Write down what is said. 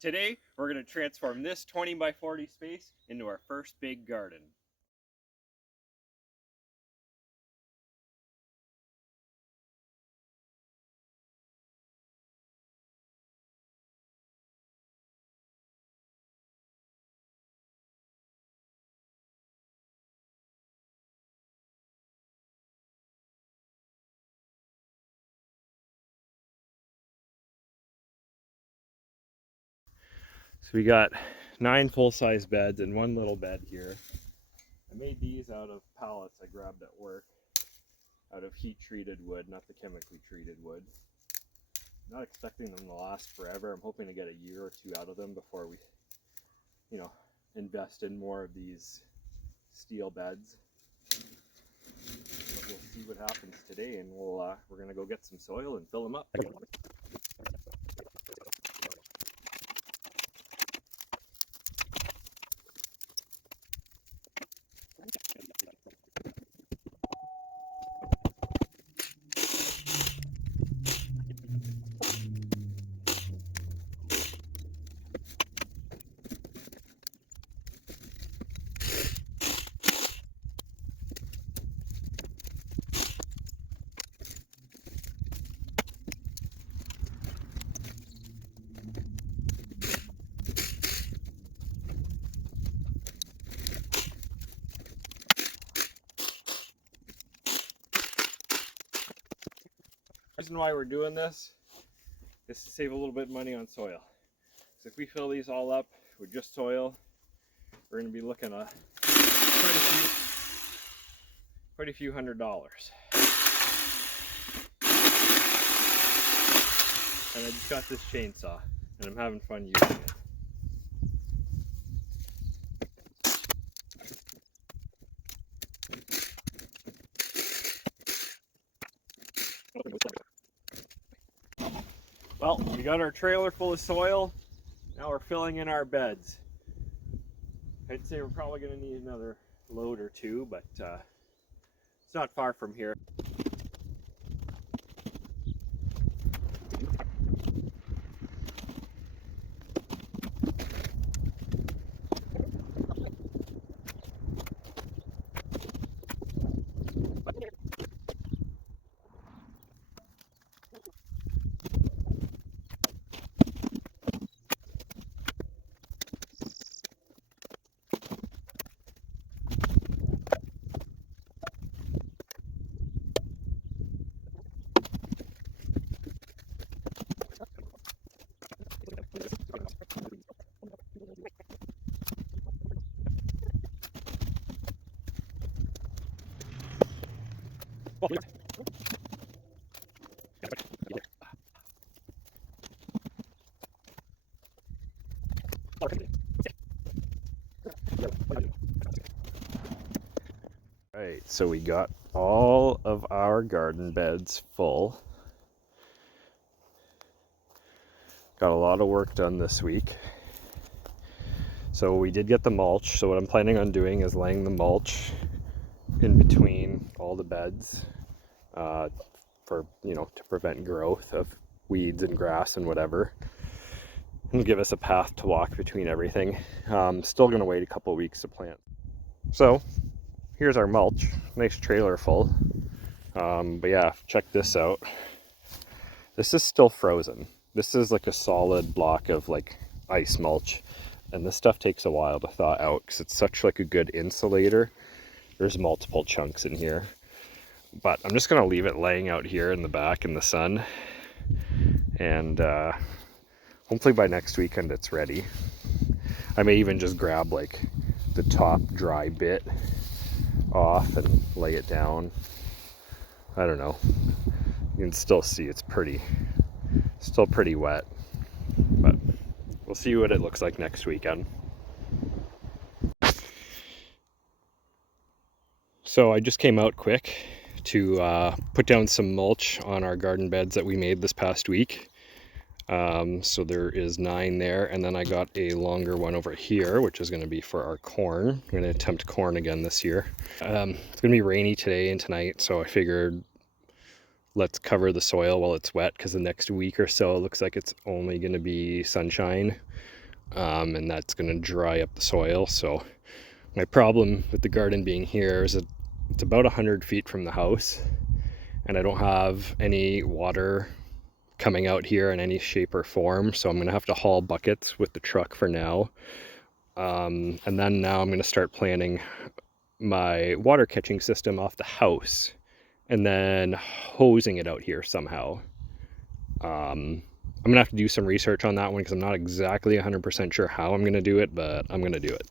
Today, we're going to transform this 20 by 40 space into our first big garden. So we got 9 full-size beds and 1 little bed here. I made these out of pallets I grabbed at work, out of heat-treated wood, not the chemically treated wood. I'm not expecting them to last forever. I'm hoping to get a year or 2 out of them before we, invest in more of these steel beds. But we'll see what happens today, and we're gonna go get some soil and fill them up. The reason why we're doing this is to save a little bit of money on soil. So if we fill these all up with just soil, we're going to be looking at quite a few $100s. And I just got this chainsaw, and I'm having fun using it. Well, we got our trailer full of soil. Now we're filling in our beds. I'd say we're probably going to need another load or 2, but it's not far from here. Alright, so we got all of our garden beds full. Got a lot of work done this week. So we did get the mulch, so what I'm planning on doing is laying the mulch in between all the beds for, to prevent growth of weeds and grass and whatever, and give us a path to walk between everything. Still gonna wait a couple weeks to plant. So here's our mulch, nice trailer full. But yeah, check this out. This is still frozen. This is like a solid block of like ice mulch, and this stuff takes a while to thaw out because it's such like a good insulator. There's multiple chunks in here, but I'm just gonna leave it laying out here in the back in the sun, and hopefully by next weekend it's ready. I may even just grab like the top dry bit off and lay it down. I don't know. You can still see it's still pretty wet, but we'll see what it looks like next weekend. So I just came out quick to put down some mulch on our garden beds that we made this past week. So there is 9 there, and then I got a longer one over here, which is going to be for our corn. I'm going to attempt corn again this year. It's going to be rainy today and tonight, so I figured let's cover the soil while it's wet, because the next week or so it looks like it's only going to be sunshine, and that's going to dry up the soil. So my problem with the garden being here is that it's about 100 feet from the house, and I don't have any water coming out here in any shape or form, so I'm going to have to haul buckets with the truck for now. And then now I'm going to start planning my water catching system off the house and then hosing it out here somehow. I'm gonna have to do some research on that one because I'm not exactly 100% sure how I'm gonna do it, but I'm gonna do it.